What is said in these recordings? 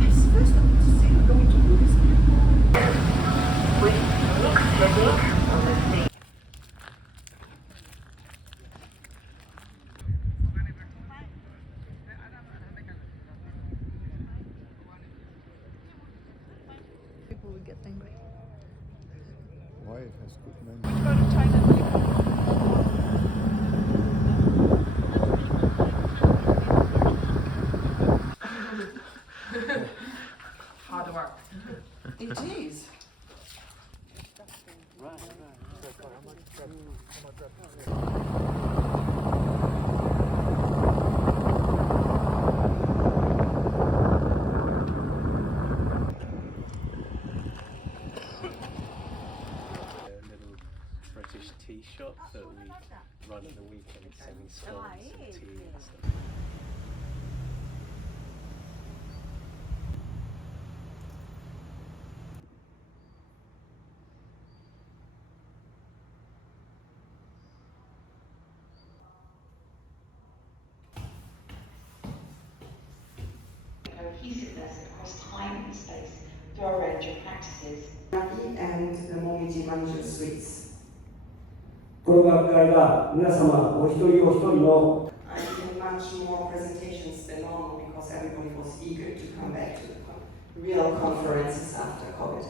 It's first time to see you going to Buddhist people. With mixed on the scene. People will get angry. Why? It has good menu. Which part of China do you come from? Hard work. It is. Little British tea shop that we run on the weekend selling scones and tea and stuff. Cohesiveness across time and space through a range of practices. And the Miyajima suites. この学会が皆様お一人お一人の I did much more presentations than normal because everybody was eager to come back to the real conferences after COVID.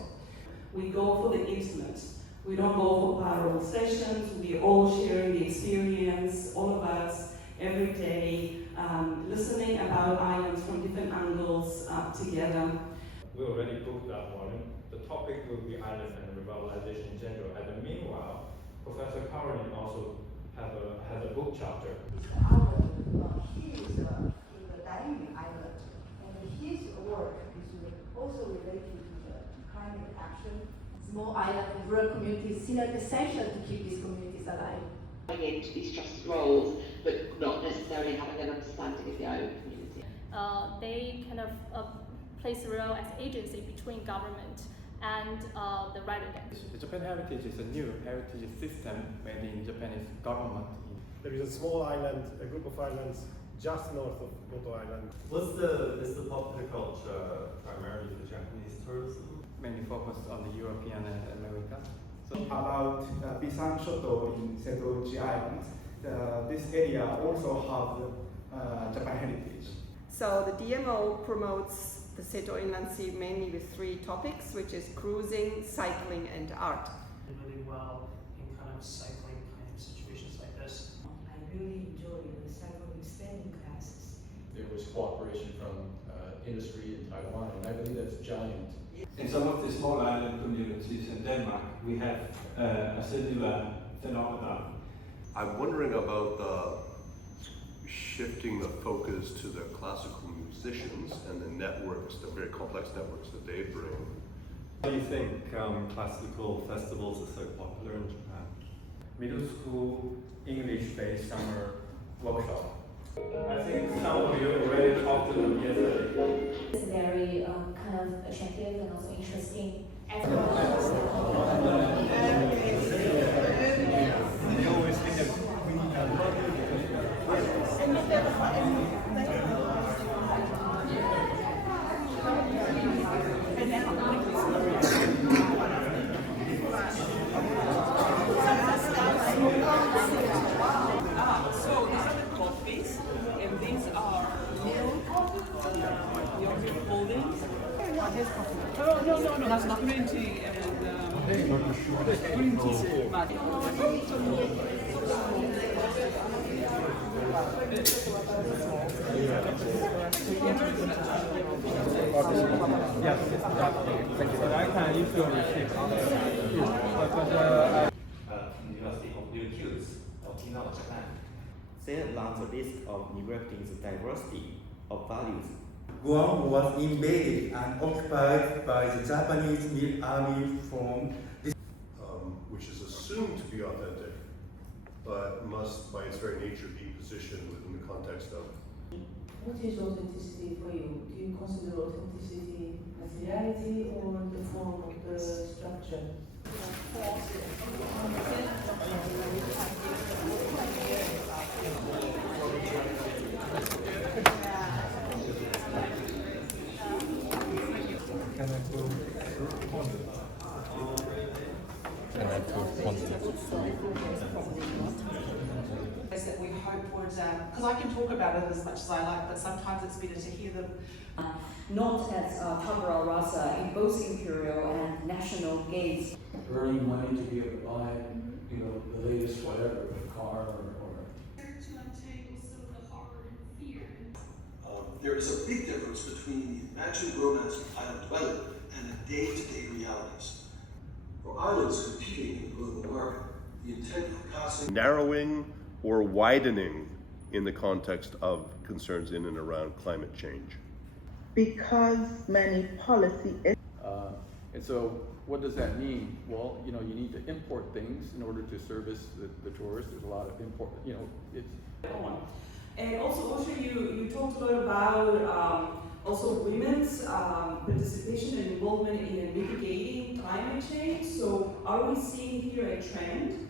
We go for the instruments. We don't go for parallel sessions. We all sharing the experience, all of us, every day, listening about islands from different angles together. We already booked that one. The topic will be island and revitalization in general. And meanwhile, Professor Caroline also has a book chapter. He is in the dining island, and his work is also related to the climate action. Small island and rural communities seen as essential to keep these communities alive. Into these trusted roles, but not necessarily having an understanding of the island community. They kind of plays a role as agency between government and the residents. The Japan Heritage is a new heritage system made in Japanese government. There is a small island, a group of islands just north of Noto Island. Is the popular culture primarily for Japanese tourism? Mainly focused on the European and America. So about Bisan Shoto in Seto-Uchi Island, this area also have Japan heritage. So the DMO promotes the Seto Inland Sea mainly with three topics, which is cruising, cycling, and art. Really well in kind of cycling kind of situations like this. I really enjoy the cycling standing classes. There was cooperation from industry in Taiwan, and I believe that's giant. In some of the small island communities in Denmark, we have a similar phenomenon. I'm wondering about the shifting the focus to the classical musicians and the networks, the very complex networks that they bring. Why do you think classical festivals are so popular in Japan? Middle school English-based summer workshop. I think some of you already talked to them yesterday. It's very kind of attractive and also interesting. So these are the coffees, and these are milk holdings. No, that's not green tea and green tea. University of New of Japan. They run the risk of neglecting the diversity of values. Guam was invaded and occupied by the Japanese army from this, which is assumed to be authentic, but must, by its very nature, be positioned within the context of. What is authenticity for you? Do you consider authenticity as reality or the form of the structure? can talk about it as much as I like, but sometimes it's better to hear them. Not as tabula rasa in both imperial and national games. Earning money to be able to buy, the latest whatever, a car or there is a big difference between the imagined romance of island dwelling and the day-to-day realities. For islands competing in the global market, the intent for casting... Narrowing or widening in the context of concerns in and around climate change? Because many policy... And so what does that mean? Well, you need to import things in order to service the tourists. There's a lot of import, it's... And also, you talked a lot about also women's participation and involvement in mitigating climate change. So, are we seeing here a trend?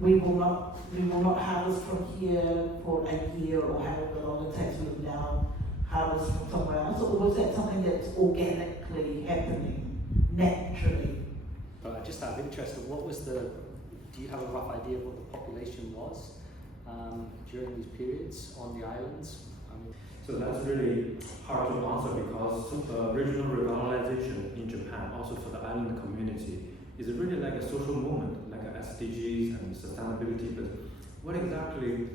We will not harvest from here for a year or however long it takes to move down, harvest from somewhere else. Or was that something that's organically happening, naturally? Just out of interest, do you have a rough idea of what the population was during these periods on the islands? So that's really hard to answer because the regional revitalization in Japan, also for the island community, is really like a social movement, like SDGs and sustainability. But what exactly?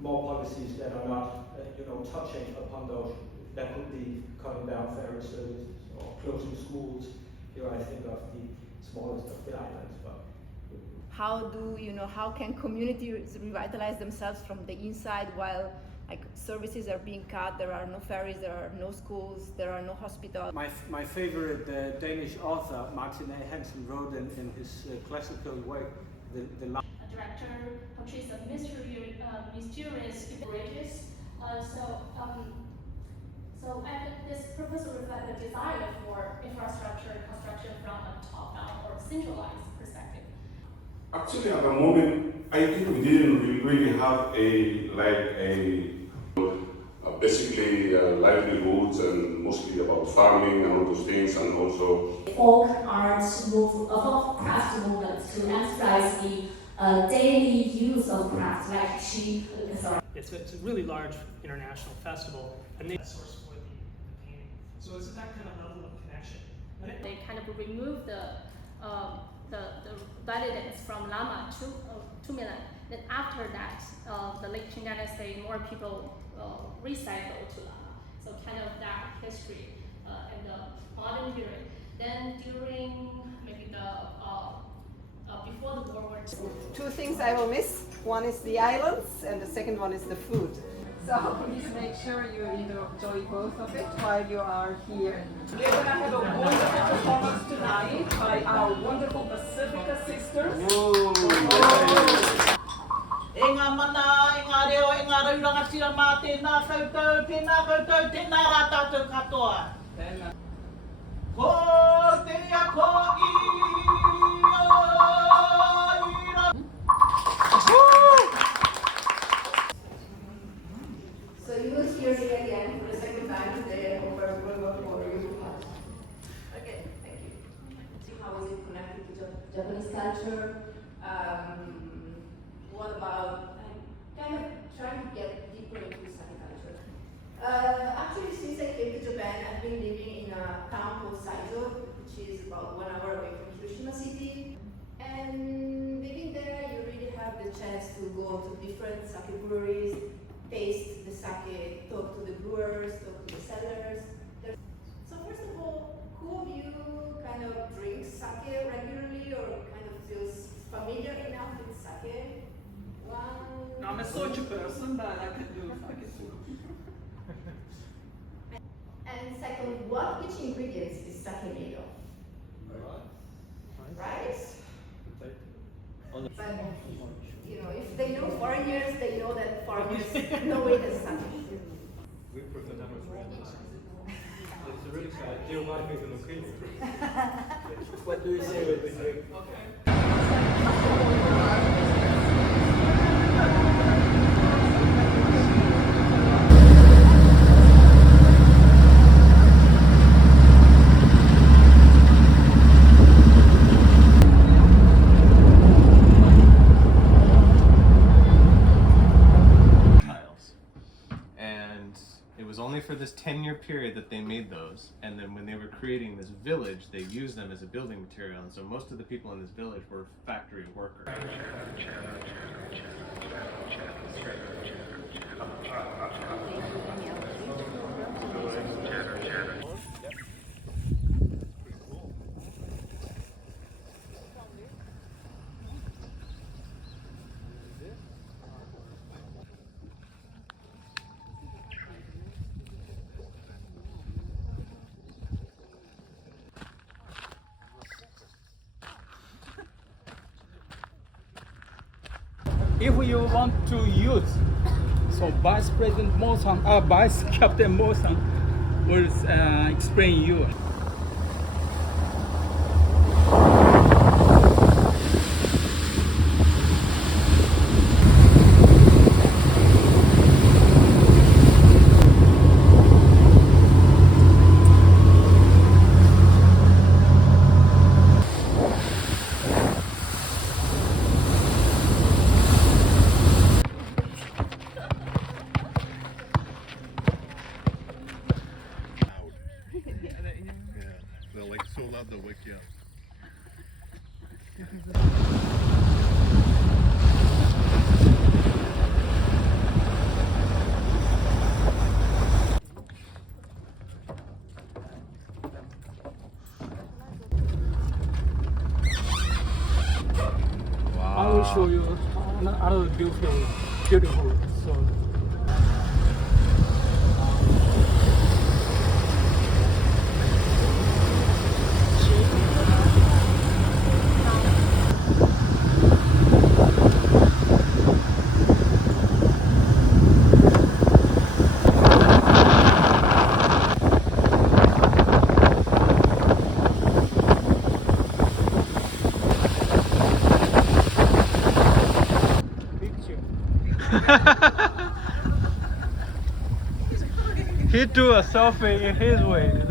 More policies that are not, touching upon the ocean. That could be cutting down ferry services or closing schools. Here I think of the smallest of the islands. But how can communities revitalize themselves from the inside while services are being cut, there are no ferries, there are no schools, there are no hospitals. My favorite Danish author, Martin A. Hansen, wrote in his classical work, The A director portrays a mysterious bridges. So this proposal reflects the desire for infrastructure construction from a top-down or centralized perspective. Actually, at the moment, I think we didn't really have basically livelihoods and mostly about farming and all those things, and also folk arts folk craft movements to emphasize the daily use of crafts, like sheep. It's a really large international festival, and they source for the painting. So it's that kind of level of connection. They kind of remove the validants from Lama 2 million. Then after that, the Lake Ching Dynasty, more people recycle to Lama. So kind of that history in the modern period. Then during maybe before the World War II. Two things I will miss. One is the islands, and the second one is the food. So please make sure you enjoy both of it while you are here. We're going to have a wonderful performance tonight by our wonderful Pacifica sisters. Inga mana, inga reo, inga rauranga tira mā tēnā koutou, tēnā rā tātou katoa. Ko te ia ko So you will hear me again for the second time today over for you. Okay, thank you. How is it connected to Japanese culture? What about, I'm kind of trying to get deeper into sake culture. Actually, since I came to Japan, I've been living in a town called Saizo, which is about 1 hour away from Hiroshima city. And living there, you really have the chance to go to different sake breweries, taste the sake, talk to the brewers, talk to the sellers. So first of all, who of you kind of drinks sake regularly or kind of feels familiar enough with sake? One. I'm a soju person, but I can do sake too. And second, which ingredients is sake made of? Rice. But if they know foreigners, they know that foreigners know it as sake. We prefer that much randomness. It's a really geographical opinion. What do you say when we drink? It was only for this 10-year period that they made those, and then when they were creating this village, they used them as a building material, and so most of the people in this village were factory workers. If you want to use, so Vice President Mosan, Vice Captain Mosan will explain you. They're like so loud they'll wake you up. I will show you another beautiful. So. He do a selfie in his way.